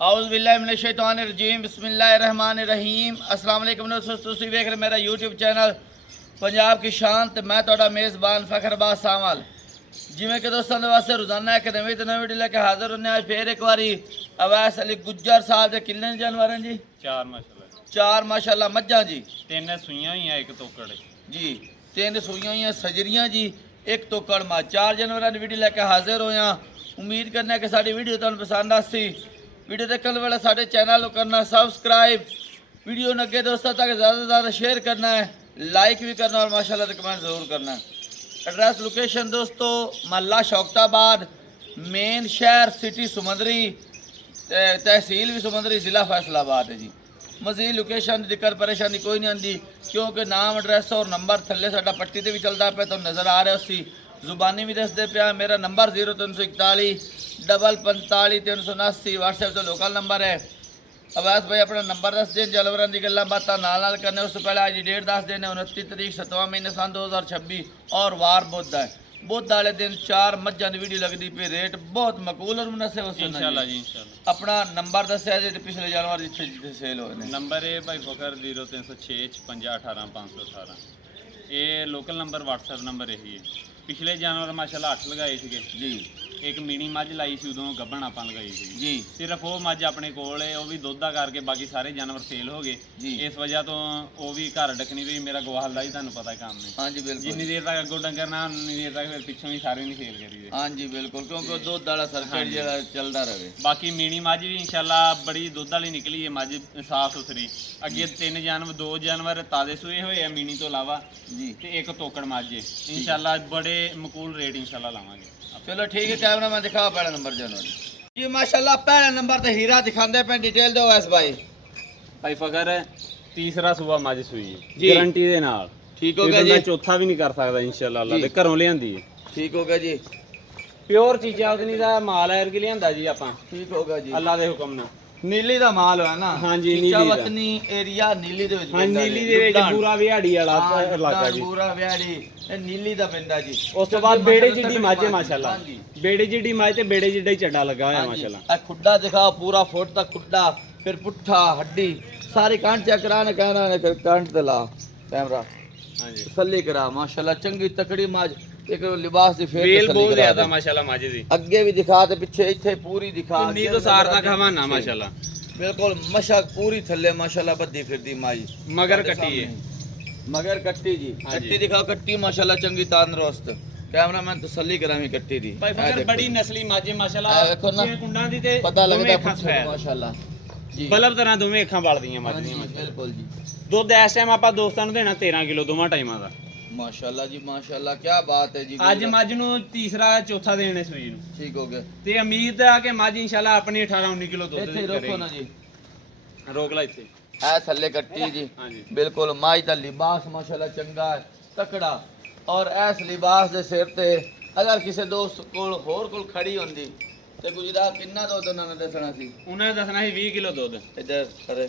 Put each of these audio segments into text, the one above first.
ਆਊਜ਼ ਬਿੱਲਾਹਿ ਮਿਨਸ਼ ਸ਼ੈਤਾਨਿਰ regime ਬਿਸਮਿल्लाहिर रहमानिर रहीम अस्सलाम वालेकुम दोस्तों, ਤੁਸੀਂ ਵੇਖ ਰਹੇ ਮੇਰਾ YouTube ਚੈਨਲ ਪੰਜਾਬ ਕੀ ਸ਼ਾਨ ਤੇ ਮੈਂ ਤੁਹਾਡਾ ਮੇਜ਼ਬਾਨ ਫਖਰਬਾਜ਼ ਸਾਮਲ। ਜਿਵੇਂ ਕਿ ਦੋਸਤਾਂ ਦੇ ਵਾਸਤੇ ਰੋਜ਼ਾਨਾ ਇੱਕ ਨਵੀਂ ਤੇ ਨਵੀਂ ਵੀਡੀਓ ਲੈ ਕੇ ਹਾਜ਼ਰ ਹੁੰਦੇ ਹਾਂ। ਫਿਰ ਇੱਕ ਵਾਰੀ ਅਵੈਸ ਅਲੀ ਗੁੱਜਰ ਸਾਹਿਬ ਦੇ ਕਿੰਨੇ ਜਾਨਵਰ ਹਨ ਜੀ? ਚਾਰ ਮਾਸ਼ਾਅੱਲਾ ਮੱਝਾਂ ਜੀ, ਤਿੰਨ ਸੂਈਆਂ ਹੋਈਆਂ ਇੱਕ ਤੋਕੜ ਜੀ, ਤਿੰਨ ਸੂਈਆਂ ਹੋਈਆਂ ਸਜਰੀਆਂ ਜੀ, ਇੱਕ ਤੋਕੜ ਮੱਝ। ਚਾਰ ਜਾਨਵਰਾਂ ਦੀ ਵੀਡੀਓ ਲੈ ਕੇ ਹਾਜ਼ਰ ਹੋਇਆ। ਉਮੀਦ ਕਰਨਾ ਕਿ ਸਾਡੀ ਵੀਡੀਓ ਤੁਹਾਨੂੰ ਪਸੰਦ ਆਸੀ। वीडियो देखने वाला साढ़े चैनल को करना सब्सक्राइब, वीडियो ने अगे दोस्तों तक ज़्यादा से ज़्यादा शेयर करना है, लाइक भी करना और माशाल्लाह से कमेंट ज़रूर करना है। एड्रेस लोकेशन दोस्तों महल्ला शौकताबाद, मेन शहर सिटी सुमंदरी, तहसील भी सुमंदरी, ज़िला फैसलाबाद है जी। मजीद लोकेशन की दिक्कत परेशानी कोई नहीं आती क्योंकि नाम एड्रैस और नंबर थले साडा पट्टी से भी चलता पे तो नज़र आ रहा उसी जुबानी भी दसते पे। मेरा नंबर 0341 45 379 व्हाट्सएप तो लोकल नंबर है। अवैस भाई अपना नंबर दस दें, जानवरों की गल्लां बातां नाल करने उससे पहले आज डेट दस देने 29 तारीख 7वां महीना सन 2026 और वार बुध है। बुध वाले दिन चार मझां की वीडियो लगती पे, रेट बहुत मकबूल और मुनासिब इंशाल्लाह जी इंशाल्लाह। अपना नंबर दस्या जी पिछले जानवर जिथे जिथे सेल होए ने। नंबर है भाई फकर 0306 56 18 518। ये लोकल नंबर व्हाट्सएप नंबर यही है। पिछले जानवर माशाल्लाह 8 लगाए थे जी, एक मिनी मझ लाई सी उदों ਗੱਭਣ ਆਪਾਂ ਲਗਾਈ ਸੀ जी ਸਿਰਫ ਉਹ ਮੱਝ ਆਪਣੇ ਕੋਲ ਹੈ, ਉਹ ਵੀ ਦੁੱਧ ਦਾ ਕਰਕੇ ਬਾਕੀ ਸਾਰੇ ਜਾਨਵਰ ਸੇਲ ਹੋ ਗਏ। जी ਇਸ ਵਜ੍ਹਾ ਤੋਂ ਉਹ ਵੀ ਘਰ ਡਕਣੀ ਵੀ ਮੇਰਾ ਗਵਾਲ ਦਾ ਹੀ ਤੁਹਾਨੂੰ ਪਤਾ ਹੈ ਕੰਮ ਹੈ। हाँ जी बिल्कुल, ਜਿੰਨੀ ਦੇਰ ਤੱਕ ਅੱਗੋਂ ਡੰਗਰ ਨਾ ਉਨੀ ਦੇਰ ਤੱਕ ਫਿਰ ਪਿੱਛੋਂ ਹੀ ਸਾਰੇ ਨਹੀਂ ਸੇਲ ਕਰੀਦੇ। हाँ जी बिल्कुल, क्योंकि दुध वाला सर्किट ਜਿਹੜਾ ਚੱਲਦਾ ਰਹੇ। ਬਾਕੀ ਮੀਣੀ ਮੱਝ ਵੀ ਇਨਸ਼ਾਅੱਲਾ ਬੜੀ ਦੁੱਧ ਵਾਲੀ ਨਿਕਲੀ ਹੈ ਮੱਝ, ਸਾਫ ਸੁਥਰੀ। ਅੱਗੇ ਦੋ ਜਾਨਵਰ ਤਾਜ਼ੇ ਸੂਏ ਹੋਏ ਆ ਮੀਣੀ ਤੋਂ ਇਲਾਵਾ जी ਤੇ ਇੱਕ ਤੋਕੜ ਮੱਝ ਹੈ। ਇਨਸ਼ਾਅੱਲਾ ਬੜੇ ਮਕੂਲ ਰੇਟ ਇਨਸ਼ਾਅੱਲਾ लावांगे। चलो ठीक है, कैमरा मैन दिखाओ पहला नंबर जानवर जी। माशाल्लाह पहला नंबर तो हीरा दिखाते पे, डिटेल दो वैस भाई। ਭਾਈ ਫਕਰ ਤੀਸਰਾ ਸੂਆ ਮੱਝ ਸੂਈ ਹੈ ਜੀ। ਗਾਰੰਟੀ ਦੇ ਨਾਲ। ठीक हो गया जी, ਚੌਥਾ ਵੀ ਨਹੀਂ ਕਰ ਸਕਦਾ ਇਨਸ਼ਾਅੱਲਾ ਅੱਲਾ ਦੇ ਘਰੋਂ ਲਿਆਂਦੀ ਹੈ। ठीक हो गया जी, ਪਿਓਰ ਚੀਜ਼ਾਂ ਉਹਦੀ ਦਾ ਮਾਲ ਹੈ ਕਿ ਲਿਆਂਦਾ ਜੀ ਆਪਾਂ ठीक हो गया जी। ਅੱਲਾ ਦੇ ਹੁਕਮ ਨਾਲ। नीली दा माल है ना? हाँ जी, नीली दा। वतनी एरिया नीली दे विच ਹਾਂ पैंदा ਨੀਲੀ जी। ਦੇ ਵਿੱਚ लुधियाना। ਪੂਰਾ ਵਿਹਾੜੀ ਵਾਲਾ हाँ, ਇਲਾਕਾ ਜੀ। पूरा व्याड़ी ए नीली दा पैंदा जी। ਉਸ ਤੋਂ ਬਾਅਦ ਬੇੜੇ ਜਿੱਡੀ ਮੱਝ ਹੈ हाँ ਮਾਸ਼ਾਅੱਲਾ। जी, ਬੇੜੇ ਜਿੱਡੀ ਮੱਝ ਤੇ ਬੇੜੇ ਜਿੱਡਾ ਹੀ ਚੱਡਾ ਲੱਗਾ ਹੋਇਆ हाँ जी। ਮਾਸ਼ਾਅੱਲਾ। ए खुड्डा दिखाओ, पूरा फुट तक खुड्डा, फिर पुट्ठा हड्डी सारी कांट चेक कराने कहना ने, फिर कांट ते ला कैमरा ਹਾਂਜੀ तसल्ली करा। माशाल्लाह चंगी तकड़ी मज, एक लिबास दी फेर ਵੇਲ तसल्ली ਬਹੁਤ करा ਜ਼ਿਆਦਾ दे। ਮਾਸ਼ਾਅੱਲਾ ਮੱਝ ਦੀ। ਅੱਗੇ ਵੀ ਦਿਖਾ ਤੇ ਪਿੱਛੇ ਇੱਥੇ ਪੂਰੀ ਦਿਖਾ। ਕਿੰਨੀ ਤੋਂ ਸਾਰ ਤੱਕ ਹਵਾਨਾ ਮਾਸ਼ਾਅੱਲਾ। ਬਿਲਕੁਲ ਮਸ਼ਕ ਪੂਰੀ ਥੱਲੇ ਮਾਸ਼ਾਅੱਲਾ ਬੱਦੀ ਫਿਰਦੀ ਮਾਈ। ਮਗਰ ਕੱਟੀ ਹੈ। ਮਗਰ ਕੱਟੀ ਜੀ, ਹਾਂਜੀ। ਕੱਟੀ ਦਿਖਾਓ। ਕੱਟੀ ਮਾਸ਼ਾਅੱਲਾ ਚੰਗੀ ਤੰਦਰੁਸਤ। ਕੈਮਰਾਮੈਨ ਤਸੱਲੀ ਕਰਾਵੀਂ ਕੱਟੀ ਦੀ। ਭਾਈ ਇਹ ਫਕਰ ਦੇਖੋ। ਬੜੀ ਨਸਲੀ ਮੱਝ ਹੈ ਮਾਸ਼ਾਅੱਲਾ। ਇਹ ਵੇਖੋ ਨਾ, ਜੇ ਕੁੰਡਾਂ ਦੀ ਤੇ ਪਤਾ ਦੋਵੇਂ ਲੱਗਦਾ ਅੱਖਾਂ ਪੁੱਛੋ ਸਫੈਦ। ਮਾਸ਼ਾਅੱਲਾ ਜੀ। ਬਲਬ ਤਰ੍ਹਾਂ ਦੋਵੇਂ ਅੱਖਾਂ ਬਲਦੀਆਂ ਮੱਝ ਹਾਂਜੀ, ਦੀਆਂ। ਬਿਲਕੁਲ ਜੀ। ਦੁੱਧ ਇਸ ਟਾਈਮ ਆਪਾਂ ਦੋਸਤਾਂ ਨੂੰ ਦੇਣਾ 13 ਕਿਲੋ ਦੋਵਾਂ ਟਾਈਮਾਂ ਦਾ। ਮਾਸ਼ਾਅੱਲਾ ਜੀ ਮਾਸ਼ਾਅੱਲਾ, ਕੀ ਬਾਤ ਹੈ ਜੀ। ਅੱਜ ਮੱਝ ਨੂੰ ਤੀਸਰਾ ਚੌਥਾ ਦੇਣੇ ਸੂਈ ਨੂੰ ਠੀਕ ਹੋ ਗਿਆ। ਤੇ ਉਮੀਦ ਹੈ ਕਿ ਮੱਝ ਇਨਸ਼ਾਅੱਲਾ ਆਪਣੀ 18 19 ਕਿਲੋ ਦੁੱਧ ਇੱਥੇ ਰੋਕੋ ਨਾ ਜੀ, ਰੋਕ ਲੈ ਇੱਥੇ। ਇਹ ਥੱਲੇ ਕੱਟੀ ਜੀ। ਹਾਂਜੀ ਬਿਲਕੁਲ ਮਾਈ ਦਾ ਲਿਬਾਸ ਮਾਸ਼ਾਅੱਲਾ ਚੰਗਾ ਹੈ, ਤਕੜਾ। ਔਰ ਇਸ ਲਿਬਾਸ ਦੇ ਸਿਰ ਤੇ ਅਗਰ ਕਿਸੇ ਦੋਸਤ ਕੋਲ ਹੋਰ ਕੋਲ ਖੜੀ ਹੁੰਦੀ ਤੇ ਗੁਜਰਾਤ ਕਿੰਨਾ ਦੁੱਧ ਉਹਨਾਂ ਨੇ ਦੱਸਣਾ ਸੀ? ਉਹਨਾਂ ਨੇ ਦੱਸਣਾ ਸੀ 20 ਕਿਲੋ ਦੁੱਧ। ਇੱਧਰ ਕਰੇ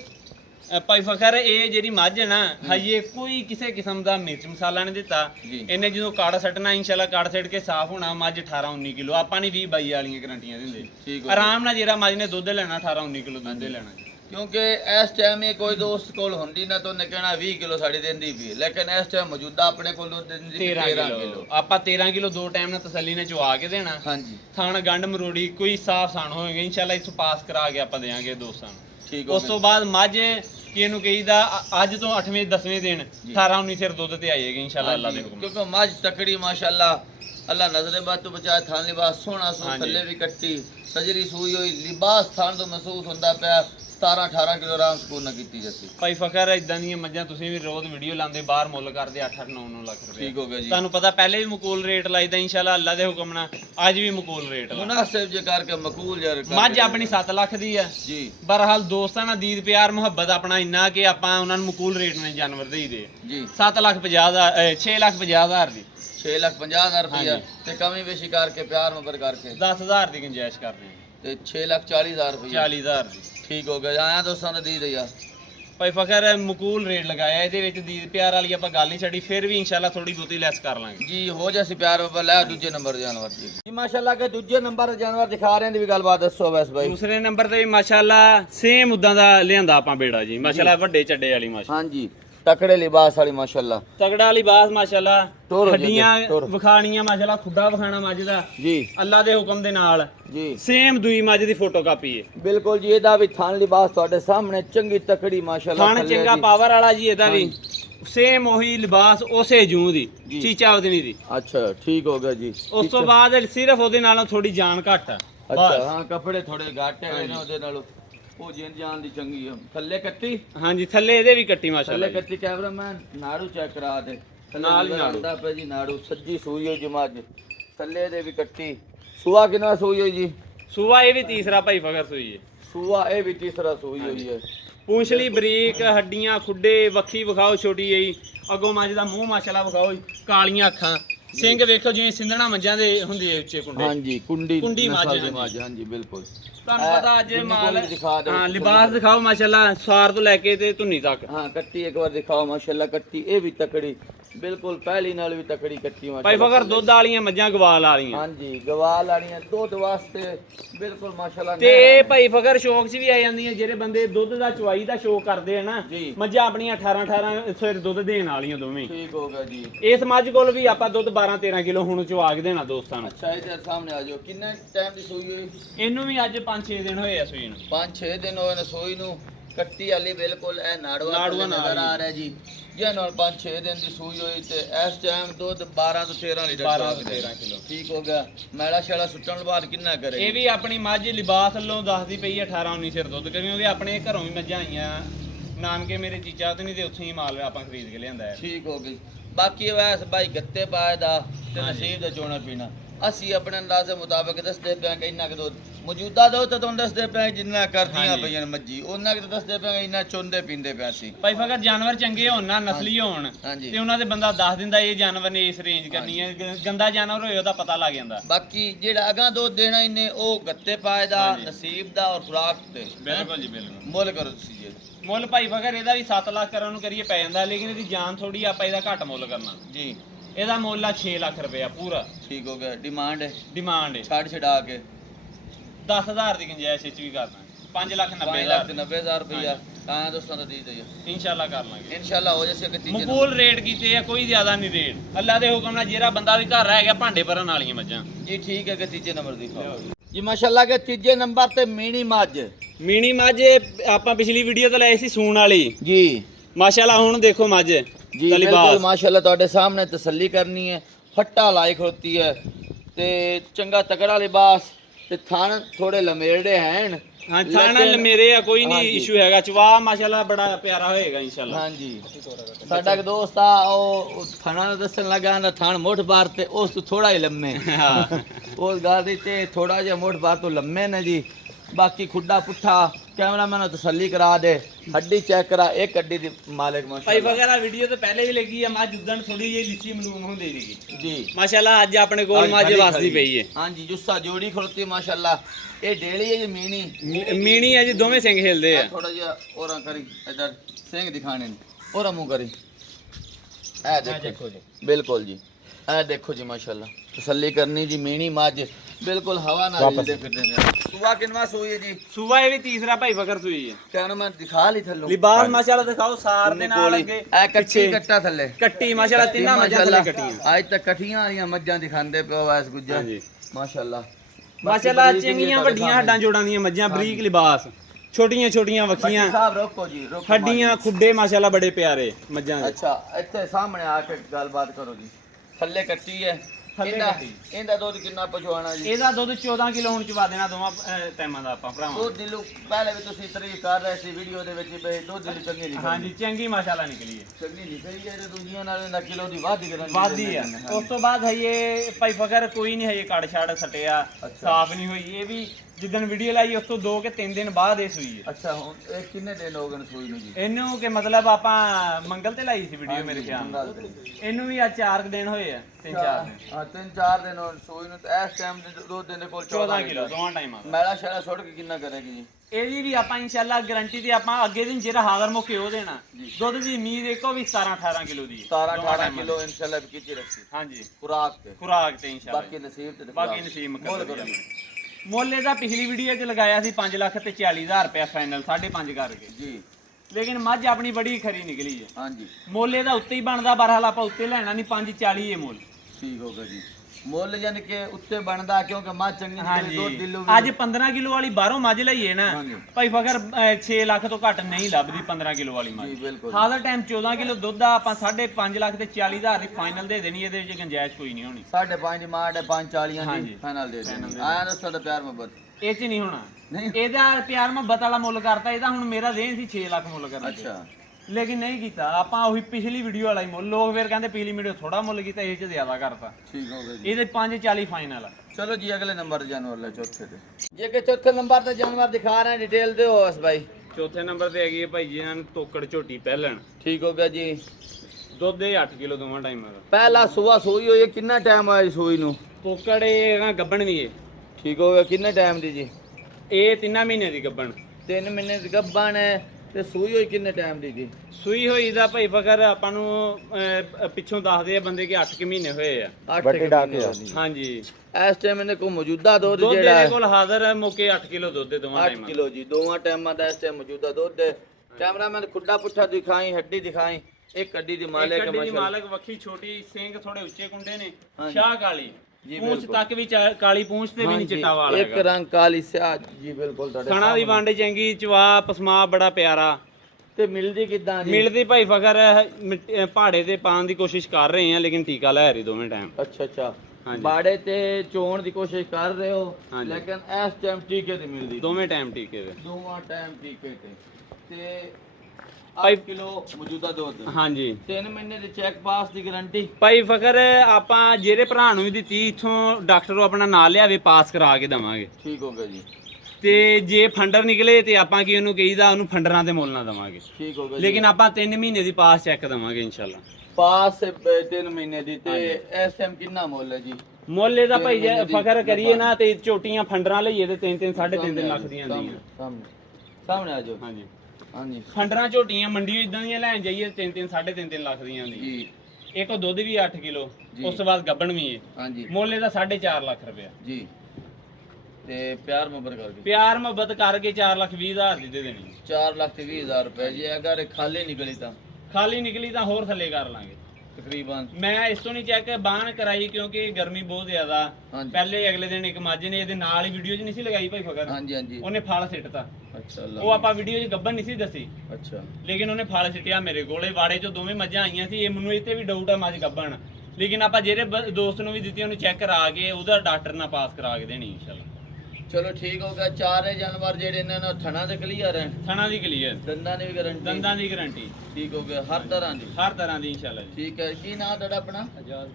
ਭਾਈ ਫਖਰ ਇਹ ਜਿਹੜੀ ਮੱਝ ਹੈ ਨਾ ਹਜੇ ਕੋਈ ਕਿਸੇ ਕਿਸਮ ਦਾ ਮਿਰਚ ਮਸਾਲਾ ਨਹੀਂ ਦਿੱਤਾ। ਜੀ। ਇਹਨੇ ਜਦੋਂ ਕਾੜਾ ਸੱਟਣਾ ਇਨਸ਼ਾਅੱਲਾ ਕਾੜਾ ਸੱਟ ਕੇ ਸਾਫ਼ ਹੋਣਾ ਮੱਝ 18 19 ਕਿਲੋ। ਆਪਾਂ ਨਹੀਂ 20 22 ਵਾਲੀਆਂ ਗਰੰਟੀਆਂ ਦਿੰਦੇ। ਠੀਕ ਹੋ ਆਰਾਮ ਨਾਲ ਜਿਹੜਾ ਮੱਝ ਨੇ ਦੁੱਧ ਲੈਣਾ 18 19 ਕਿਲੋ ਦੁੱਧ ਲੈਣਾ। ਕਿਉਂਕਿ ਇਸ ਟਾਈਮ ਇਹ ਕੋਈ ਦੋਸਤ ਕੋਲ ਹੁੰਦੀ ਨਾ ਤਾਂ ਉਹਨੇ ਕਹਿਣਾ 20 ਕਿਲੋ ਸਾਡੀ ਦਿੰਦੀ ਵੀ, ਲੇਕਿਨ ਇਸ ਟਾਈਮ ਮੌਜੂਦਾ ਆਪਣੇ ਕੋਲ ਦੁੱਧ ਦਿੰਦੀ 13 ਕਿਲੋ। ਕਿਲੋ। ਆਪਾਂ 13 ਕਿਲੋ ਦੋ ਟਾਈਮ ਨਾਲ ਤਸੱਲੀ ਨਾਲ ਚਵਾ ਕੇ ਦੇਣਾ। ਹਾਂਜੀ ਥਾਣ ਗੰਢ ਮਰੋੜੀ ਕੋਈ ਸਾਫ਼ ਸਾਣ ਹੋਏਗਾ ਇਨਸ਼ਾਅੱਲਾ ਇਸ ਪਾਸ ਕਰਾ ਕੇ ਆਪਾਂ ਦੇਾਂਗੇ ਦੋਸਤਾਂ ਨੂੰ। ਠੀਕ ਹੋ ਉਸ ਤੋਂ ਬਾਅਦ ਮੱਝ ਕਿ ਇਹਨੂੰ ਕਹੀਦਾ ਅੱਜ ਤੋਂ 8ਵੇਂ 10ਵੇਂ ਦਿਨ 18 19 ਸਿਰ ਦੁੱਧ ਤੇ ਆਏਗੀ ਇਨਸ਼ਾਅੱਲਾ ਅੱਲਾ ਦੇ ਹੁਕਮ ਨਾਲ। ਕਿਉਂਕਿ ਮੱਝ ਤਕੜੀ ਮਾਸ਼ਾਅੱਲਾ, ਅੱਲਾ ਨਜ਼ਰੇ ਬਾਤ ਤੋਂ ਬਚਾਏ। ਥਾਨ ਲਿਬਾਸ ਸੋਹਣਾ ਸੋ, ਹਾਂਜੀ। ਥੱਲੇ ਵੀ ਕੱਟੀ ਸਜਰੀ ਸੂਈ ਹੋਈ, ਲਿਬਾਸ ਥਾਨ ਤੋਂ ਮਹਿਸੂਸ ਹੁੰਦਾ ਪਿਆ। 17 18 ਕਿਲੋ ਆਰਾਮ ਸਕੂਨ ਨਾਲ ਕੀਤੀ ਜੱਸੀ। ਭਾਈ ਫਕਰ ਇਦਾਂ ਦੀਆਂ ਮੱਝਾਂ ਤੁਸੀਂ ਵੀ ਰੋਜ਼ ਵੀਡੀਓ ਲਾਉਂਦੇ, ਬਾਹਰ ਮੁੱਲ ਕਰਦੇ 8-8 9-9 ਲੱਖ ਰੁਪਏ। ਠੀਕ ਹੋ ਗਿਆ ਜੀ। ਤੁਹਾਨੂੰ ਪਤਾ ਪਹਿਲੇ ਵੀ ਮਕੂਲ ਰੇਟ ਲਾਈਦਾ ਇਨਸ਼ਾਅੱਲਾ ਅੱਲਾ ਦੇ ਹੁਕਮ ਨਾਲ। ਅੱਜ ਵੀ ਮਕੂਲ ਰੇਟ ਲਾ। ਮੁਨਾਸਿਬ ਜੇ ਕਰਕੇ ਮਕਬੂਲ ਯਾਰ ਮੱਝ ਆਪਣੀ 7 ਲੱਖ ਦੀ ਹੈ ਜੀ। ਬਹਰਹਾਲ ਦੋਸਤਾਂ ਨਾਲ ਦੀਦ ਪਿਆਰ ਮੁਹੱਬਤ ਆਪਣਾ ਇੰਨਾ ਕਿ ਆਪਾਂ ਉਹਨਾਂ ਨੂੰ ਮਕੂਲ ਰੇਟ ਨਾਲ ਜਾਨਵਰ ਦੇਈਦੇ। ਜੀ 6,50,000 ਦੀ 6,50,000 ਰੁਪਇਆ ਹਾਂਜੀ। ਤੇ ਕਮੀ ਬੇਸ਼ੀ ਕਰਕੇ ਪਿਆਰ ਮੁਹੱਬਤ ਕਰਕੇ 10,000 ਦੀ ਗੁੰਜਾਇਸ਼ ਕਰਦੇ ਹਾਂ। ਤੇ 6,40,000 ਰੁਪਇਆ 40,000 ਦੀ ਠੀਕ ਹੋ ਗਿਆ। ਆਇਆ ਦੋਸਤਾਂ ਦਾ ਦੀ ਦਿਆ ਭਾਈ ਫਕਰ ਮਕੂਲ ਰੇਟ ਲਗਾਇਆ। ਇਹਦੇ ਵਿੱਚ ਦੀਦ ਪਿਆਰ ਵਾਲੀ ਆਪਾਂ ਗੱਲ ਨਹੀਂ ਛੱਡੀ। ਫਿਰ ਵੀ ਇਨਸ਼ਾਅੱਲਾ ਥੋੜੀ ਬਹੁਤੀ ਲੈਸ ਕਰ ਲਾਂਗੇ ਜੀ। ਹੋ ਜਾਸੀ ਪਿਆਰ ਬਾਬਾ ਲੈ ਦੂਜੇ ਨੰਬਰ ਜਾਨਵਰ ਜੀ। ਮਾਸ਼ਾਅੱਲਾ ਕਿ ਦੂਜੇ ਨੰਬਰ ਜਾਨਵਰ ਦਿਖਾ ਰਹੇ ਨੇ ਵੀ ਗੱਲਬਾਤ ਦੱਸੋ ਵੈਸ ਬਾਈ। ਦੂਸਰੇ ਨੰਬਰ ਤੇ ਵੀ ਮਾਸ਼ਾਅੱਲਾ ਸੇਮ ਉਦਾਂ ਦਾ ਲਿਆਂਦਾ ਆਪਾਂ ਬੇੜਾ ਜੀ ਮਾਸ਼ਾਅੱਲਾ ਵੱਡੇ ਚੱਡੇ ਵਾਲੀ ਮਾਸ਼ਾਅੱਲਾ। ਹਾਂਜੀ ਤਕੜੇ ਲਿਬਾਸ ਵਾਲੀ ਮਾਸ਼ਾਅੱਲਾ, ਤਗੜਾ ਲਿਬਾਸ ਮਾਸ਼ਾਅੱਲਾ, ਤੋਰੋ ਜੀ, ਹੱਡੀਆਂ ਤੋਰੋ। ਵਿਖਾਣੀਆਂ ਮਾਸ਼ਾਅੱਲਾ, ਖੁੱਡਾ ਵਿਖਾਣਾ ਮੱਝ ਦਾ ਜੀ ਅੱਲਾ ਦੇ ਹੁਕਮ ਦੇ ਨਾਲ ਜੀ ਸੇਮ ਦੂਈ ਮੱਝ ਦੀ ਫੋਟੋ ਕਾਪੀ ਹੈ। ਬਿਲਕੁਲ ਜੀ। ਇਹਦਾ ਵੀ ਥਣ ਲਿਬਾਸ ਤੁਹਾਡੇ ਸਾਹਮਣੇ, ਚੰਗੀ ਤਕੜੀ ਮਾਸ਼ਾਅੱਲਾ, ਥਣ ਥੱਲੇ ਚੰਗਾ ਦੀ। ਪਾਵਰ ਵਾਲਾ ਜੀ, ਇਹਦਾ ਵੀ ਸੇਮ ਉਹੀ ਲਿਬਾਸ ਉਸੇ ਜੂੰ ਦੀ ਜੀ। ਚੀਚਾ ਉਹਦੀ ਦੀ। ਅੱਛਾ ਠੀਕ ਹੋ ਗਿਆ ਜੀ। ਉਸ ਤੋਂ ਬਾਅਦ ਸਿਰਫ ਉਹਦੇ ਨਾਲੋਂ ਥੋੜੀ ਜਾਨ ਘੱਟ ਆ ਅੱਛਾ ਹਾਂ, ਕੱਪੜੇ ਥੋੜੇ ਘੱਟ ਹੈਗੇ ਨੇ ਉਹਦੇ ਨਾਲੋਂ, ਉਹ ਜਿੰਨ ਜਾਨ ਦੀ ਚੰਗੀ ਹੈ। ਥੱਲੇ ਕੱਟੀ, ਹਾਂਜੀ ਥੱਲੇ ਇਹਦੇ ਵੀ ਕੱਟੀ ਥੱਲੇ ਮਾਸ਼ਾਅੱਲਾ ਜੀ। ਕੱਟੀ ਕੈਮਰਾਮੈਨ ਨਾੜੂ ਚੈੱਕ ਕਰਾ ਦੇ। ਨਾਲ ਹੀ ਨਾੜੂ। ਆਂਦਾ ਪਿਆ ਜੀ ਨਾੜੂ, ਸੱਜੀ ਸੂਈ ਹੋਈ ਜਮਾ ਜੀ, ਥੱਲੇ ਇਹਦੇ ਵੀ ਕੱਟੀ। ਸੂਆ ਕਿੰਨਾ ਸੂਈ ਹੋਈ ਜੀ? ਸੂਆ ਇਹ ਵੀ ਤੀਸਰਾ ਭਾਈ ਫਕਰ ਸੂਈ ਹੈ। ਸੂਆ ਇਹ ਵੀ ਤੀਸਰਾ ਸੂਈ ਹੋਈ ਹੈ। ਪੂੰਛਲੀ ਬਰੀਕ, ਹੱਡੀਆਂ ਖੁੱਡੇ, ਵੱਖੀ ਵਿਖਾਓ ਛੋਟੀ ਜਿਹੀ, ਅੱਗੋਂ ਮੱਝ ਦਾ ਮੂੰਹ ਮਾਸ਼ਾਅੱਲਾ ਵਿਖਾਓ, ਕਾਲੀਆਂ ਅੱਖਾਂ, ਸਿੰਘ ਵੇਖੋ ਜਿਵੇਂ ਸਿੰਧਣਾ ਮੱਝਾਂ ਦੇ ਹੁੰਦੇ ਆ ਉੱਚੇ ਕੁੰਡੇ। ਹਾਂਜੀ ਕੁੰਡੀ ਕੁੰਡੀ ਨਸਲ ਮੱਝ, ਦੀ ਹਾਂਜੀ। ਮੱਝ, ਹਾਂਜੀ ਬਿਲਕੁਲ। ਤੁਹਾਨੂੰ ਪਤਾ ਅੱਜ ਕੁੰਡੀ ਮਾਲ ਕੋਲ ਦਿਖਾ ਦਿਓ। ਹਾਂ ਲਿਬਾਸ ਦਿਖਾਓ ਮਾਸ਼ਾਅੱਲਾ, ਸਾਰ ਤੋਂ ਲੈ ਕੇ ਤੇ ਧੁੰਨੀ ਤੱਕ। ਹਾਂ ਕੱਟੀ ਇੱਕ ਵਾਰ ਦਿਖਾਓ ਮਾਸ਼ਾਅੱਲਾ, ਕੱਟੀ ਇਹ ਵੀ ਤਕੜੀ, ਬਿਲਕੁਲ ਪਹਿਲੀ ਨਾਲ ਵੀ ਤਕੜੀ ਕੱਟੀ ਭਾਈ ਮਾਸ਼ਾਅੱਲਾ। ਫਕਰ ਦੁੱਧ ਵਾਲੀਆਂ ਮੱਝਾਂ ਗਵਾਲ ਵਾਲੀਆਂ ਹਾਂਜੀ ਗਵਾਲ ਵਾਲੀਆਂ ਦੁੱਧ ਵਾਸਤੇ ਬਿਲਕੁਲ ਮਾਸ਼ਾਅੱਲਾ। ਤੇ ਇਹ ਭਾਈ ਫਕਰ ਸ਼ੌਕ 'ਚ ਵੀ ਆ ਜਾਂਦੀਆਂ, ਜਿਹੜੇ ਬੰਦੇ ਦੁੱਧ ਦਾ ਚੁਆਈ ਦਾ ਸ਼ੌਕ ਕਰਦੇ ਆ ਨਾ, ਜੀ। ਮੱਝਾਂ ਆਪਣੀਆਂ 18 ਸਿਰ ਦੁੱਧ ਦੇਣ ਵਾਲੀਆਂ ਦੋਵੇਂ। ਠੀਕ ਹੋ ਗਿਆ ਜੀ। ਇਸ ਮੱਝ ਕੋਲ ਵੀ ਆਪਾਂ ਦੁੱਧ 12-13 ਕਿਲੋ ਹੁਣ ਚੁਆ ਕੇ ਦੇਣਾ ਦੋਸਤਾਂ ਨੂੰ। ਅੱਛਾ ਇਹਦੇ ਸਾਹਮਣੇ ਆ ਜਾਓ। ਕਿੰਨਾ ਟਾਈਮ ਦੀ ਸੂਈ ਹੋਈ? ਇਹਨੂੰ ਵੀ ਅੱਜ 5-6 ਦਿਨ ਹੋਏ ਆ ਸੂਈ ਨੂੰ। 5-6 ਦਿਨ ਹੋਏ ਨੇ ਸੂਈ ਨੂੰ। ਕੱਟੀ ਵਾਲੀ ਬਿਲਕੁਲ ਇਹ ਨਾੜੂਆ ਨਾੜੂਆ ਨਜ਼ਰ ਨਾਲ ਆ ਰਿਹਾ ਜੀ। ਜੇ ਨਾਲ 5-6 ਦਿਨ ਦੀ ਸੂਈ ਹੋਈ ਤੇ ਇਸ ਟਾਈਮ ਦੁੱਧ 12 ਤੋਂ 13 ਲੀਟਰ 12 ਚੁਆ ਤੋਂ ਕੇ ਦੇ। 13 ਕਿਲੋ। ਠੀਕ ਹੋ ਗਿਆ। ਮੈਲਾ ਸ਼ੈਲਾ ਸੁੱਟਣ ਤੋਂ ਬਾਅਦ ਕਿੰਨਾ ਕਰੇ? ਇਹ ਵੀ ਆਪਣੀ ਮੱਝ ਲਿਬਾਸ ਵੱਲੋਂ ਦੱਸਦੀ ਪਈ 18-19 ਸਿਰ ਦੁੱਧ, ਕਿਉਂਕਿ ਆਪਣੇ ਘਰੋਂ ਵੀ ਮੱਝਾਂ ਆਈਆਂ ਨਾਨਕੇ ਮੇਰੇ ਚੀਚਾ ਤੇ ਨਹੀਂ ਤੇ ਉੱਥੇ ਹੀ ਮਾਲ ਆਪਾਂ ਖਰੀਦ ਕੇ ਲਿਆਂਦਾ ਹੈ। ਠੀਕ ਹੋ ਗਈ। ਬਾਕੀ ਵੈਸ ਬਾਈ ਗੱਤੇ ਪਾਏ ਦਾ ਤੇ ਨਸੀਬ ਦਾ ਚੋਣਾ ਪੀਣਾ ਅਸੀਂ ਆਪਣੇ ਅੰਦਾਜ਼ੇ ਮੁਤਾਬਕ ਦੱਸਦੇ ਪਏ ਕਿ ਇੰਨਾ ਕਿ ਦੁੱਧ ਮੌਜੂਦਾ ਦੁੱਧ ਤਾਂ ਤੁਹਾਨੂੰ ਦੱਸਦੇ ਪਏ ਜਿੰਨਾ ਕਰਦੀਆਂ ਹਾਂਜੀ। ਪਈਆਂ ਮੱਝੀ, ਉਹਨਾਂ ਕਿ ਦੱਸਦੇ ਪਏ ਇੰਨਾ ਚੁੰਦੇ ਪੀਂਦੇ ਪਏ ਸੀ। ਭਾਈ ਫਕਰ ਜਾਨਵਰ ਚੰਗੇ ਹੋਣ ਨਾ, ਨਸਲੀ ਹੋਣ, ਹਾਂਜੀ। ਤੇ ਉਹਨਾਂ ਦੇ ਬੰਦਾ ਦੱਸ ਦਿੰਦਾ ਇਹ ਜਾਨਵਰ ਨੇ ਇਸ ਰੇਂਜ ਕਰਨੀ ਹੈ, ਗੰਦਾ ਜਾਨਵਰ ਹੋਏ ਉਹਦਾ ਪਤਾ ਲੱਗ ਜਾਂਦਾ। ਬਾਕੀ ਜਿਹੜਾ ਅਗਾਂ ਦੁੱਧ ਦੇਣਾ ਇਹਨੇ ਉਹ ਗੱਤੇ ਪਾਏ ਦਾ, ਹਾਂਜੀ। ਨਸੀਬ ਦਾ ਔਰ ਖੁਰਾਕ ਤੇ ਬਿਲਕੁਲ ਜੀ ਬਿਲਕੁਲ। ਮੁੱਲ ਕਰੋ ਤੁਸੀਂ ਜੀ। ਮੁੱਲ ਭਾਈ ਫਕਰ ਇਹਦਾ ਵੀ 7 ਲੱਖ ਕਰਨ ਨੂੰ ਕਰੀਏ ਪੈ ਜਾਂਦਾ, ਲੇਕਿਨ ਇਹਦੀ ਜਾਨ ਥੋੜੀ ਆਪਾਂ ਇਹਦਾ ਘੱਟ ਮੁੱਲ ਕਰਨਾ ਜੀ। ਇਹਦਾ ਮੁੱਲ ਆ 6 ਲੱਖ ਰੁਪਇਆ ਪੂਰਾ। ਠੀਕ ਹੋ ਗਿਆ। ਡਿਮਾਂਡ ਹੈ ਡਿਮਾਂਡ ਹੈ ਛੱਡ ਛਡਾ ਕੇ 10,000 ਦੀ ਗੁੰਜਾਇਸ਼ ਵਿੱਚ ਵੀ ਕਰਨਾ, 5,90,000 5,90,000 ਰੁਪਇਆ ਤਾਂ ਦੋਸਤਾਂ ਦਾ ਦੇ ਦਿਓ ਇਨਸ਼ਾਅੱਲਾ ਕਰ ਲਾਂਗੇ। ਇਨਸ਼ਾਅੱਲਾ ਹੋ ਜਾਸੇ ਕਿ ਤੀਜੇ ਮਕਬੂਲ ਰੇਟ ਕੀਤੇ ਆ, ਕੋਈ ਜ਼ਿਆਦਾ ਨਹੀਂ ਰੇਟ, ਅੱਲਾ ਦੇ ਹੁਕਮ ਨਾਲ ਜਿਹੜਾ ਬੰਦਾ ਵੀ ਘਰ ਰਹਿ ਗਿਆ ਭਾਂਡੇ ਭਰਨ ਵਾਲੀਆਂ ਮੱਝਾਂ। ਜੀ ਠੀਕ ਹੈ ਕਿ ਤੀਜੇ ਨੰਬਰ ਦਿਖਾਓ ਜੀ। ਮਾਸ਼ਾਅੱਲਾ ਕੇ ਤੀਜੇ ਨੰਬਰ ਤੇ ਮੀਣੀ ਮੱਝ ਮੀਣੀ ਮੱਝ ਆਪਾਂ ਪਿਛਲੀ ਵੀਡੀਓ ਤੋਂ ਲਏ ਸੀ ਸੂਣ ਵਾਲੀ, ਜੀ ਮਾਸ਼ਾਅੱਲਾ ਹੁਣ ਦੇਖੋ ਮੱਝ ਜੀ ਦਾ ਬਿਲਕੁਲ ਲਿਬਾਸ। ਮਾਸ਼ਾਅੱਲਾ ਤੁਹਾਡੇ ਸਾਹਮਣੇ ਤਸੱਲੀ ਕਰਨੀ ਹੈ। ਫੱਟਾ ਲਾਇਕ ਹੋਤੀ ਹੈ ਤੇ ਚੰਗਾ ਤਕੜਾ ਲਿਬਾਸ ਤੇ ਥਣ ਥੋੜੇ ਲਮੇੜੇ ਹਨ। ਹਾਂ ਥਾਣਾ ਮੇਰੇ ਆ, ਕੋਈ ਨਹੀਂ ਹਾਂਜੀ। ਇਸ਼ੂ ਹੈਗਾ। ਚਵਾ ਮਾਸ਼ਾਅੱਲਾ ਬੜਾ ਪਿਆਰਾ ਹੋਏਗਾ ਇਨਸ਼ਾਅੱਲਾ। ਹਾਂਜੀ ਸਾਡਾ ਇੱਕ ਦੋਸਤ ਆ ਉਹ ਥਣਾ ਦੱਸਣ ਲੱਗਾ ਨਾ ਥਣ ਮੁੱਠ ਬਾਰ ਤੇ ਉਸ ਤੋਂ ਥੋੜਾ ਹੀ ਲੰਮੇ। ਹਾਂ ਉਸ ਗੱਲ ਦੀ ਤੇ ਥੋੜਾ ਜਿਹਾ ਮੁੱਠ ਬਾਰ ਤੋਂ ਲੰਮੇ ਨੇ ਜੀ। ਬਾਕੀ ਖੁੱਡਾ ਪੁੱਠਾ ਕੈਮਰਾਮੈਨ ਨੂੰ ਤਸੱਲੀ ਕਰਾ ਦੇ, ਹੱਡੀ ਚੈੱਕ ਕਰਾ, ਇੱਕ ਹੱਡੀ ਦੀ ਮਾਲਕ ਭਾਈ ਮਾਸ਼ਾਅੱਲਾ ਵਗੈਰਾ ਵੀਡੀਓ ਤੋਂ ਪਹਿਲੇ ਵੀ ਲੱਗੀ ਆ, ਮੱਝ ਉਦਣ ਥੋੜੀ ਜਿਹੀ ਲਿੱਸੀ ਮਲੂਮ ਹੁੰਦੀ ਸੀਗੀ, ਜੀ। ਮਾਸ਼ਾਅੱਲਾ ਅੱਜ ਆਪਣੇ ਕੋਲ ਮੱਝ ਵਸਦੀ ਪਈ ਹੈ। ਹਾਂਜੀ ਜੁੱਸਾ ਜੋੜੀ ਖੜੋਤੀ ਮਾਸ਼ਾਅੱਲਾ। ਇਹ ਡੇਲੀ ਹੈ ਜੀ ਮੀਣੀ ਮੀਣੀ ਆ ਜੀ, ਦੋਵੇਂ ਸਿੰਘ ਹਿਲਦੇ ਆ। ਥੋੜਾ ਜਿਹਾ ਔਰਾਂ ਕਰੀ ਇਧਰ ਸਿੰਘ ਦਿਖਾਣੇ ਨੇ, ਔਰਾਂ ਮੂੰਹ ਕਰੀ। ਇਹ ਦੇਖੋ ਜੀ ਬਿਲਕੁਲ ਜੀ, ਇਹ ਦੇਖੋ ਜੀ ਮਾਸ਼ਾਅੱਲਾ ਤਸੱਲੀ ਕਰਨੀ ਜੀ। ਮੀਣੀ ਮੱਝ ਬਿਲਕੁਲ ਹਵਾ ਨਾਲ ਹਿਲਦੇ ਫਿਰਦੇ ਨੇ। ਸੁਬਾ ਕਿੰਨਾ ਸੂਈ ਹੈ ਜੀ? ਸੂਬਾ ਇਹ ਵੀ ਤੀਸਰਾ ਭਾਈ ਫਕਰ ਸੂਈ ਹੈ। ਕਹਿੰਦਾ ਮੈਂ ਦਿਖਾ ਲਈ ਥੱਲੋਂ ਲਿਬਾਸ ਮਾਸ਼ਾਅੱਲਾ ਦਿਖਾਓ, ਸਾਰ ਦੇ ਨਾਲ ਅੱਗੇ ਇਹ ਕੱਚੀ ਕੱਟਾ ਥੱਲੇ ਕੱਟੀ ਮਾਸ਼ਾਅੱਲਾ, ਤਿੰਨਾਂ ਮੱਝਾਂ ਥੱਲੇ ਕੱਟੀਆਂ। ਅੱਜ ਤੱਕ ਕੱਠੀਆਂ ਵਾਲੀਆਂ ਮੱਝਾਂ ਦਿਖਾਉਂਦੇ ਪਿਓ ਵੈਸ ਗੁੱਜਰ। ਹਾਂਜੀ ਮਾਸ਼ਾਅੱਲਾ ਮਾਸ਼ਾਅੱਲਾ ਚੰਗੀਆਂ ਵੱਡੀਆਂ ਹੱਡਾਂ ਜੋੜਾਂ ਦੀਆਂ ਮੱਝਾਂ, ਬਰੀਕ ਲਿਬਾਸ, ਛੋਟੀਆਂ ਛੋਟੀਆਂ ਵੱਖੀਆਂ, ਸਾਹਿਬ ਰੋਕੋ ਜੀ ਰੋਕੋ। ਹੱਡੀਆਂ ਖੁੱਡੇ ਮਾਸ਼ਾਅੱਲਾ ਬੜੇ ਪਿਆਰੇ ਮੱਝਾਂ ਦੇ। ਅੱਛਾ ਇੱਥੇ ਸਾਹਮਣੇ ਆ ਕੇ ਗੱਲਬਾਤ ਕਰੋ ਜੀ। ਥੱਲੇ ਕੱਟੀ ਹੈ। ਥੱਲੇ ਇਹਦਾ ਕੱਟੀ। ਇਹਦਾ ਦੁੱਧ ਕਿੰਨਾ ਪਹੁੰਚਾਉਣਾ ਜੀ? ਇਹਦਾ ਦੁੱਧ 14 ਕਿਲੋ ਹੁਣ ਚਵਾ ਦੇਣਾ ਦੋਵਾਂ ਟਾਈਮਾਂ ਦਾ ਆਪਾਂ ਭਰਾਵਾਂ। ਦੁੱਧ ਦੀ ਲੁੱਕ ਪਹਿਲੇ ਵੀ ਤੁਸੀਂ ਤਾਰੀਫ ਕਰ ਰਹੇ ਸੀ ਵੀਡੀਓ ਦੇ ਵਿੱਚ ਵੀ ਦੁੱਧ ਦੀ ਚੰਗੀ ਨਿਕਲੀ। ਹਾਂਜੀ ਚੰਗੀ ਮਾਸ਼ਾਅੱਲਾ ਨਿਕਲੀ ਹੈ, ਚੰਗੀ ਨਿਕਲੀ ਹੈ ਤੇ ਦੂਜੀਆਂ ਨਾਲ ਇਹਦਾ ਕਿਲੋ ਦੀ ਵਾਧੀ ਕਰਨ ਵਾਦੀ ਆ। ਉਸ ਤੋਂ ਬਾਅਦ ਹਜੇ ਭਾਈ ਫਕਰ ਕੋਈ ਨਹੀਂ ਹਜੇ ਕੜ ਛੜ ਸਟਿਆ, ਅੱਛਾ। ਸਾਫ਼ ਨਹੀਂ ਹੋਈ। ਇਹ ਵੀ ਜਿੱਦਣ ਵੀਡੀਓ ਲਾਈ ਉਸ ਤੋਂ 2 ਕਿ 3 ਦਿਨ ਬਾਅਦ ਇਹ ਸੂਈ ਹੈ। ਅੱਛਾ ਹੁਣ ਇਹ ਕਿੰਨੇ ਦਿਨ ਹੋ ਗਏ ਨੇ ਸੂਈ ਨੂੰ ਜੀ? ਇਹਨੂੰ ਕਿ ਮਤਲਬ ਆਪਾਂ ਮੰਗਲ ਤੇ ਲਾਈ ਸੀ ਵੀਡੀਓ ਮੇਰੇ ਖਿਆਲ ਨਾਲ। ਇਹਨੂੰ ਵੀ ਆ 4 ਦਿਨ ਹੋਏ ਆ 3-4 ਦਿਨ। ਹਾਂ 3-4 ਦਿਨ ਹੋਏ ਸੂਈ ਨੂੰ ਤੇ ਇਸ ਟਾਈਮ ਦੇ 2 ਦਿਨ ਦੇ ਕੋਲ 14 ਕਿਲੋ ਦੋਵਾਂ ਟਾਈਮਾਂ ਦਾ। ਮੈਲਾ ਸ਼ੈਲਾ ਸੁੱਟ ਕੇ ਕਿੰਨਾ ਕਰੇਗੀ ਜੀ? ਇਹਦੀ ਵੀ ਆਪਾਂ ਇਨਸ਼ਾਅੱਲਾ ਗਾਰੰਟੀ ਤੇ ਆਪਾਂ ਅੱਗੇ ਦਿਨ ਜਿਹੜਾ ਹਾਜ਼ਰ ਮੁੱਕੇ ਉਹ ਦੇਣਾ। ਦੁੱਧ ਦੀ ਉਮੀਦ ਇੱਕੋ ਵੀ 17-18 ਕਿਲੋ ਦੀ 17-18 ਕਿਲੋ ਇਨਸ਼ਾਅੱਲਾ ਕੀਤੀ ਰੱਖੀ। ਹਾਂਜੀ ਖੁਰਾਕ ਤੇ ਖੁਰਾਕ ਤੇ ਇਨਸ਼ਾਅੱਲਾ ਬਾਕੀ ਨਸੀਬ ਤੇ ਬਾਕੀ ਨਸੀਬ ਮੁਕੱਦਰ। ਮੁੱਲ ਇਹਦਾ ਪਿਛਲੀ ਵੀਡੀਓ 'ਚ ਲਗਾਇਆ ਸੀ 5 ਲੱਖ ਤੇ 40,000 ਰੁਪਇਆ ਫਾਈਨਲ 5.5 ਕਰਕੇ ਜੀ। ਲੇਕਿਨ ਮੱਝ ਆਪਣੀ ਬੜੀ ਖਰੀ ਨਿਕਲੀ ਹੈ। ਹਾਂਜੀ ਮੁੱਲ ਇਹਦਾ ਉੱਤੇ ਹੀ ਬਣਦਾ, ਬਹਰਹਾਲ ਆਪਾਂ ਉੱਤੇ ਲੈਣਾ ਨਹੀਂ, 5.40 ਹੈ ਮੁੱਲ। ਠੀਕ ਹੋ ਗਿਆ ਜੀ। ਮੁੱਲ ਯਾਨੀ ਕਿ ਉੱਤੇ ਬਣਦਾ ਕਿਉਂਕਿ ਮੱਝ ਚੰਗੀ ਨਿਕਲੀ ਹਾਂਜੀ ਦੁੱਧ ਦਿਲੋਂ ਅੱਜ 15 ਕਿਲੋ ਵਾਲੀ ਬਾਹਰੋਂ ਮੱਝ ਲਈਏ ਨਾ ਹਾਂਜੀ। ਭਾਈ ਫਕਰ 6 ਲੱਖ ਤੋਂ ਘੱਟ ਨਹੀਂ ਲੱਭਦੀ 15 ਕਿਲੋ ਵਾਲੀ ਮੱਝ। ਜੀ ਬਿਲਕੁਲ। ਹਾਜ਼ਰ ਟਾਈਮ 14 ਕਿਲੋ ਦੁੱਧ ਆ, ਆਪਾਂ 5.5 ਲੱਖ ਤੇ 40,000 ਦੀ ਫਾਈਨਲ ਦੇ ਦੇਣੀ, ਇਹਦੇ ਵਿੱਚ ਗੁੰਜਾਇਸ਼ ਕੋਈ ਨਹੀਂ ਹੋਣੀ। 5.5 ਦੀ ਮਾੜ ਹੈ 5.40 ਦੀ ਹਾਂਜੀ। ਫਾਈਨਲ ਦੇ ਦੇਣੀ। ਆਇਆ ਨਾ ਸਾਡਾ ਪਿਆਰ ਮੁਹੱਬਤ ਇਹ 'ਚ ਨਹੀਂ ਹੋਣਾ। ਨਹੀਂ। ਇਹਦਾ ਪਿਆਰ ਮੁਹੱਬਤ ਵਾਲਾ ਮੁੱਲ ਕਰਤਾ, ਇਹਦਾ ਹੁਣ ਮੇਰਾ ਦੇਣ ਸੀ 6 ਲੱਖ ਮੁੱਲ ਕਰਨਾ। ਅੱਛਾ ਲੇਕਿਨ ਨਹੀਂ ਕੀਤਾ ਆਪਾਂ, ਉਹੀ ਪਿਛਲੀ ਵੀਡੀਓ ਵਾਲਾ ਹੀ ਮੁੱਲ। ਲੋਕ ਫਿਰ ਕਹਿੰਦੇ ਪਿਛਲੀ ਵੀਡੀਓ ਥੋੜਾ ਮੁੱਲ ਕੀਤਾ, ਇਹ 'ਚ ਜ਼ਿਆਦਾ ਕਰਤਾ। ਠੀਕ ਹੋ ਗਿਆ ਜੀ। ਇਹਦੇ 5.40 ਫਾਈਨਲ ਆ। ਚਲੋ ਜੀ ਅਗਲੇ ਨੰਬਰ ਤੇ ਜਾਨਵਰ ਲੈ ਚੌਥੇ ਤੇ। ਜੇ ਕਿ ਚੌਥੇ ਨੰਬਰ ਤੇ ਜਾਨਵਰ ਦਿਖਾ ਰਹੇ ਡਿਟੇਲ ਦਿਓ ਉਸ ਭਾਈ। ਚੌਥੇ ਨੰਬਰ ਤੇ ਹੈਗੀ ਹੈ ਭਾਈ ਜੀ ਹਨ ਤੋਕੜ ਝੋਟੀ ਪਹਿਲਣ। ਠੀਕ ਹੋ ਗਿਆ ਜੀ। ਦੁੱਧ ਦੇ 8 ਕਿਲੋ ਦੋਵਾਂ ਟਾਈਮਾਂ ਦਾ। ਪਹਿਲਾ ਸੂਆ ਸੂਈ ਹੋਈ ਹੈ, ਕਿੰਨਾ ਟਾਈਮ ਆਇਆ ਜੀ ਸੂਈ ਨੂੰ? ਤੋਕੜ ਇਹ ਗੱਬਣ ਵੀ ਹੈ। ਠੀਕ ਹੋ ਗਿਆ। ਕਿੰਨੇ ਟਾਈਮ ਦੀ ਜੀ? ਇਹ 3 ਮਹੀਨੇ ਦੀ ਗੱਬਣ। 3 ਮਹੀਨੇ ਦੀ ਗੱਭਣ ਹੈ ਤੇ ਸੂਈ ਹੋਈ ਕਿੰਨੇ ਟਾਈਮ ਦੀ ਜੀ? ਸੂਈ ਹੋਈ ਦਾ ਭਾਈ ਫਕਰ ਆਪਾਂ ਨੂੰ ਪਿੱਛੋਂ ਦੱਸਦੇ ਆ ਬੰਦੇ ਕਿ 8 ਮਹੀਨੇ ਹੋਏ ਆ। 8 ਹਾਂਜੀ ਇਸ ਟਾਈਮ ਇਹਦੇ ਕੋਲ ਮੌਜੂਦਾ ਦੁੱਧ ਦੁੱਧ ਜਿਹੜਾ ਇਹਦੇ ਹੈ ਕੋਲ ਹਾਜ਼ਰ ਹੈ ਮੌਕੇ 8 ਕਿਲੋ ਦੁੱਧ ਦੇ ਦੋਵਾਂ 8 ਟਾਈਮਾਂ। ਕਿਲੋ ਜੀ। ਦੋਵਾਂ ਟਾਈਮਾਂ ਦਾ ਇਸ ਟਾਈਮ ਮੌਜੂਦਾ ਦੁੱਧ ਹੈ। ਕੈਮਰਾਮੈਨ ਖੁੱਡਾ ਪੁੱਠਾ ਦਿਖਾਈ, ਹੱਡੀ ਦਿਖਾਈ। ਇੱਕ ਹੱਡੀ ਦੀ ਮਾਲਕ ਹੈ ਗੱਡੀ ਦੀ ਮਾਸ਼ਾਅੱਲਾ। ਮਾਲਕ ਵੱਖੀ ਛੋਟੀ, ਸਿੰਘ ਥੋੜੇ ਉੱਚੇ ਕੁੰਡੇ ਨੇ, ਹਾਂਜੀ। ਸ਼ਾਹ ਕਾਲੀ ਜੀ ਪੂੰਛ ਬਿਲਕੁਲ। ਤੱਕ ਵੀ ਕਾਲੀ ਪੂੰਛ ਤੇ ਵੀ ਨਹੀਂ ਚਿੱਟਾ ਵਾਲ ਇੱਕ ਹੈਗਾ। ਰੰਗ ਕਾਲੀ ਸਿਆਹ ਜੀ ਬਿਲਕੁਲ ਤੁਹਾਡੇ ਥਣਾ ਦੀ ਵੰਡ ਚੰਗੀ, ਚਵਾ ਪਸਮਾ ਬੜਾ ਪਿਆਰਾ। ਤੇ ਮਿਲਦੀ ਕਿੱਦਾਂ ਜੀ? ਮਿਲਦੀ ਭਾਈ ਫਕਰ ਪਹਾੜੇ ਤੇ ਪਾਉਣ ਦੀ ਕੋਸ਼ਿਸ਼ ਕਰ ਰਹੇ ਆ, ਲੇਕਿਨ ਟੀਕਾ ਲੈ ਰਹੀ ਦੋਵੇਂ ਟਾਈਮ। ਅੱਛਾ ਹਾਂਜੀ। ਬਾੜੇ ਤੇ ਚੋਣ ਦੀ ਕੋਸ਼ਿਸ਼ ਕਰ ਰਹੇ ਹੋ ਹਾਂਜੀ। ਲੇਕਿਨ ਇਸ ਟਾਈਮ ਟੀਕੇ ਤੇ ਮਿਲਦੀ ਦੋਵੇਂ ਟਾਈਮ ਟੀਕੇ ਦੇ। ਦੋਵਾਂ ਟਾਈਮ ਟੀਕੇ ਤੇ 8 ਭਾਈ- ਕਿਲੋ ਮੌਜੂਦਾ ਦੁੱਧ। ਹਾਂਜੀ 3 ਮਹੀਨੇ ਦੀ ਚੈੱਕ ਪਾਸ ਦੀ ਗਾਰੰਟੀ। ਭਾਈ ਫਕਰ ਆਪਾਂ ਜਿਹੜੇ ਭਰਾ ਨੂੰ ਵੀ ਦਿੱਤੀ, ਇਥੋਂ ਡਾਕਟਰ ਆਪਣਾ ਨਾਂ ਲਿਆਵੇ, ਪਾਸ ਕਰਾ ਕੇ ਦਵਾਂਗੇ। ਠੀਕ ਹੋ ਗਿਆ ਜੀ। ਤੇ ਜੇ ਫੰਡਰ ਨਿਕਲੇ ਤੇ ਆਪਾਂ ਕੀ ਉਹਨੂੰ ਕਹੀਦਾ, ਉਹਨੂੰ ਫੰਡਰਾਂ ਤੇ ਮੁੱਲ ਨਾ ਦਵਾਂਗੇ। ਠੀਕ ਹੋ ਗਿਆ ਜੀ। ਲੇਕਿਨ ਆਪਾਂ 3 ਮਹੀਨੇ ਦੀ ਪਾਸ ਚੈੱਕ ਦਵਾਂਗੇ ਇਨਸ਼ਾਅੱਲਾ। ਪਾਸ 3 ਮਹੀਨੇ ਦੀ ਤੇ ਇਸ ਟਾਈਮ ਕਿੰਨਾ ਮੁੱਲ ਹੈ ਜੀ? ਮੁੱਲ ਇਹਦਾ ਭਾਈ ਜੇ ਮਹੀਨੇ ਦੀ ਫਕਰ ਕਰੀਏ ਨਾ ਤੇ ਝੋਟੀਆਂ ਫੰਡਰਾਂ ਲਈਏ ਤੇ 3-3 3.5 ਲੱਖ ਦੀਆਂ ਆਉਂਦੀਆਂ। ਸਾਹਮਣੇ ਆ ਜਾਓ। ਹਾਂਜੀ ਹਾਂਜੀ ਫੰਡਰਾਂ ਝੋਟੀਆਂ ਮੰਡੀਆਂ ਇਦਾਂ ਦੀਆਂ ਲੈਣ ਜਾਈਏ 3-3 3.5 ਲੱਖ ਦੀਆਂ ਆਉਂਦੀਆਂ। ਜੀ ਇੱਕ ਉਹ ਦੁੱਧ ਵੀ 8 ਕਿਲੋ, ਜੀ। ਉਸ ਤੋਂ ਬਾਅਦ ਗੱਬਣ ਵੀ ਹੈ। ਹਾਂਜੀ ਮੁੱਲ ਇਹਦਾ 4.5 ਲੱਖ ਰੁਪਇਆ। ਜੀ। ਤੇ ਪਿਆਰ ਮੁਹੱਬਤ ਕਰਕੇ ਪਿਆਰ ਮੁਹੱਬਤ ਕਰਕੇ 4,20,000 ਦੀ ਦੇ ਦੇਣੀ। 4,20,000 ਰੁਪਏ ਜੇ ਅਗਰ ਇਹ ਖਾਲੀ ਨਿਕਲੀ ਤਾਂ ਖਾਲੀ ਨਿਕਲੀ ਤਾਂ ਹੋਰ ਥੱਲੇ ਕਰ ਲਾਂਗੇ ਤਕਰੀਬਨ। ਮੈਂ ਇਸ ਤੋਂ ਨਹੀਂ ਚੈੱਕ ਬਾਹਨ ਕਰਾਈ ਕਿਉਂਕਿ ਗਰਮੀ ਬਹੁਤ ਜ਼ਿਆਦਾ। ਹਾਂਜੀ। ਪਹਿਲੇ ਅਗਲੇ ਦਿਨ ਇੱਕ ਮੱਝ ਨੇ ਇਹਦੇ ਨਾਲ ਹੀ ਵੀਡੀਓ 'ਚ ਨਹੀਂ ਸੀ ਲਗਾਈ ਭਾਈ ਫਕਰ, ਹਾਂਜੀ ਹਾਂਜੀ। ਉਹਨੇ ਫਲ ਸਿੱਟਤਾ। ਅੱਛਾ ਉਹ ਆਪਾਂ ਵੀਡੀਓ 'ਚ ਗੱਬਨ ਨਹੀਂ ਸੀ ਦੱਸੀ, ਅੱਛਾ ਲੇਕਿਨ ਉਹਨੇ ਫਲ ਸਿੱਟਿਆ ਮੇਰੇ ਕੋਲੇ। ਵਾੜੇ 'ਚੋਂ ਦੋਵੇਂ ਮੱਝਾਂ ਆਈਆਂ ਸੀ, ਇਹ ਮੈਨੂੰ ਇਹ ਤੇ ਵੀ ਡਾਊਟ ਆ ਮੱਝ ਗੱਬਨ, ਲੇਕਿਨ ਆਪਾਂ ਜਿਹੜੇ ਦੋਸਤ ਨੂੰ ਵੀ ਦਿੱਤੀ ਉਹਨੂੰ ਚੈੱਕ ਕਰਾ ਕੇ ਉਹਦਾ ਡਾਕਟਰ ਨਾਲ ਪਾਸ ਕਰਾ ਕੇ ਦੇਣੀ ਇਨਸ਼ਾਅੱਲਾ। ਚਲੋ ਠੀਕ ਹੋ ਗਿਆ। ਚਾਰੇ ਜਾਨਵਰ ਜਿਹੜੇ ਇਹਨਾਂ ਨੂੰ ਥਣਾ ਦੇ ਕਲੀਅਰ ਹੈ, ਥਣਾ ਦੀ ਕਲੀਅਰ, ਦੰਦਾਂ ਦੀ ਵੀ ਗਾਰੰਟੀ। ਦੰਦਾਂ ਦੀ ਗਾਰੰਟੀ, ਠੀਕ ਹੋ ਗਿਆ ਹਰ ਤਰ੍ਹਾਂ ਦੀ। ਹਰ ਤਰ੍ਹਾਂ ਦੀ ਇਨਸ਼ਾਅੱਲਾ ਜੀ। ਠੀਕ ਹੈ। ਕੀ ਨਾਮ ਤੁਹਾਡਾ ਆਪਣਾ? ਆਜ਼ਾਦ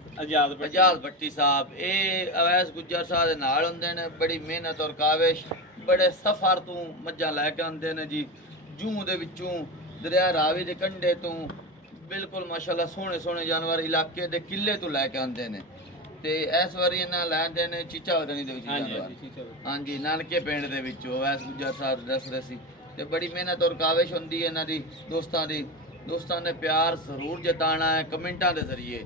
ਭੱਟੀ। ਆਜ਼ਾਦ ਭੱਟੀ ਸਾਹਿਬ। ਇਹ ਅਵੈਸ ਗੁੱਜਰ ਸਾਹਿਬ ਦੇ ਨਾਲ ਹੁੰਦੇ ਨੇ। ਬੜੀ ਮਿਹਨਤ ਔਰ ਕਾਵਿਸ਼, ਬੜੇ ਸਫਰ ਤੋਂ ਮੱਝਾਂ ਲੈ ਕੇ ਆਉਂਦੇ ਨੇ ਜੀ। ਜੂਹ ਦੇ ਵਿੱਚੋਂ, ਦਰਿਆ ਰਾਵੀ ਦੇ ਕੰਢੇ ਤੋਂ, ਬਿਲਕੁਲ ਮਾਸ਼ਾਅੱਲਾ ਸੋਹਣੇ ਸੋਹਣੇ ਜਾਨਵਰ ਇਲਾਕੇ ਦੇ ਕਿੱਲੇ ਤੋਂ ਲੈ ਕੇ ਆਉਂਦੇ ਨੇ। ਤੇ ਇਸ ਵਾਰੀ ਇਹਨਾਂ ਲੈਂਦੇ ਨੇ ਚੀਚਾ ਵਗਣੀ ਦੇ ਵਿੱਚ ਜਾਨਵਰ। ਹਾਂਜੀ ਨਾਨਕੇ ਪਿੰਡ ਦੇ ਵਿੱਚੋਂ ਅਵੈਸ ਗੁੱਜਰ ਸਾਹਿਬ ਦੱਸ ਰਹੇ ਸੀ। ਤੇ ਬੜੀ ਮਿਹਨਤ ਔਰ ਕਾਵਿਸ਼ ਹੁੰਦੀ ਹੈ ਇਹਨਾਂ ਦੀ ਦੋਸਤਾਂ ਦੀ। ਦੋਸਤਾਂ ਨੇ ਪਿਆਰ ਜ਼ਰੂਰ ਜਤਾਣਾ ਹੈ ਕਮੈਂਟਾਂ ਦੇ ਜ਼ਰੀਏ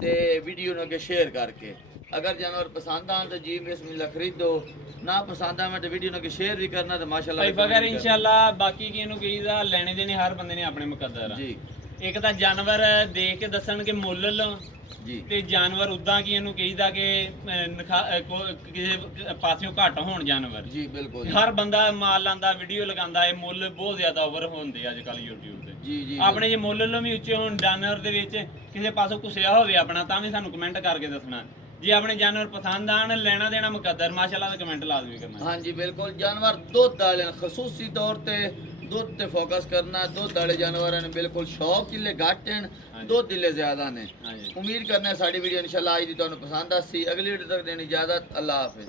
ਤੇ ਵੀਡੀਓ ਨੂੰ ਅੱਗੇ ਸ਼ੇਅਰ ਕਰਕੇ। ਅਗਰ ਜਾਨਵਰ ਪਸੰਦ ਆਣ ਤਾਂ ਜੀ ਬਿਸਮਿਲ੍ਲਾ ਖਰੀਦੋ, ਨਾ ਪਸੰਦ ਆਵੇ ਤਾਂ ਵੀਡੀਓ ਨੂੰ ਅੱਗੇ ਸ਼ੇਅਰ ਵੀ ਕਰਨਾ ਤੇ ਮਾਸ਼ਾਅੱਲਾ ਭਾਈ ਫਕਰ ਇਨਸ਼ਾਅੱਲਾ। ਬਾਕੀ ਕੀ ਇਹਨੂੰ ਕਹੀਦਾ, ਲੈਣੇ ਦੇਣੇ ਹਰ ਬੰਦੇ ਨੇ ਆਪਣੇ ਮੁਕੱਦਰ ਆ ਜੀ। ਇੱਕ ਤਾਂ ਜਾਨਵਰ ਦੇਖ ਕੇ ਦੱਸਣ ਕਿ ਮੁੱਲ ਲਓ ਜੀ ਤੇ ਜਾਨਵਰ ਉਦਾਂ ਕੀ ਇਹਨੂੰ ਕਹੀਦਾ ਕਿ ਕਿਸੇ ਪਾਸਿਓਂ ਘੱਟ ਹੋਣ ਜਾਨਵਰ। ਜੀ ਬਿਲਕੁਲ ਜੀ। ਹਰ ਬੰਦਾ ਮਾਲ ਲਾਂਦਾ, ਵੀਡੀਓ ਲਗਾਉਂਦਾ, ਇਹ ਮੁੱਲ ਬਹੁਤ ਜ਼ਿਆਦਾ ਓਵਰ ਹੁੰਦੇ ਅੱਜ ਕੱਲ YouTube ਤੇ। ਜੀ ਜੀ ਆਪਣੇ ਜੇ ਮੁੱਲ ਲੋ ਵੀ ਉੱਚੇ ਹੋਣ ਜਾਨਵਰ ਦੇ ਵਿੱਚ, ਕਿਸੇ ਪਾਸੋਂ ਘੁਸਿਆ ਹੋਵੇ ਆਪਣਾ, ਤਾਂ ਵੀ ਸਾਨੂੰ ਕਮੈਂਟ ਕਰਕੇ ਦੱਸਣਾ। ਜੇ ਆਪਣੇ ਜਾਨਵਰ ਪਸੰਦ ਆਣ, ਲੈਣਾ ਦੇਣਾ ਮੁਕੱਦਰ, ਮਾਸ਼ਾਅੱਲਾ ਦਾ ਕਮੈਂਟ ਲਾਜ਼ਮੀ ਕਰਨਾ। ਹਾਂਜੀ ਬਿਲਕੁਲ। ਜਾਨਵਰ ਦੁੱਧ ਵਾਲੇ ਖਸੂਸੀ ਤੌਰ ਤੇ ਦੁੱਧ ਤੇ ਫੋਕਸ ਕਰਨਾ। ਦੁੱਧ ਵਾਲੇ ਜਾਨਵਰਾਂ ਨੇ ਬਿਲਕੁਲ ਸ਼ੌਕ ਕਿਲੇ ਘੱਟ ਹਨ, ਦੁੱਧ ਦਿਲੇ ਜ਼ਿਆਦਾ ਨੇ। ਹਾਂਜੀ। ਉਮੀਦ ਕਰਨਾ ਸਾਡੀ ਵੀਡੀਓ ਇਨਸ਼ਾਅੱਲਾ ਅੱਜ ਦੀ ਤੁਹਾਨੂੰ ਪਸੰਦ ਆਸੀ। ਅਗਲੀ ਵੀਡੀਓ ਤੱਕ ਦੇਣੀ ਇਜਾਜ਼ਤ। ਅੱਲਾਹ ਹਾਫਿਜ਼।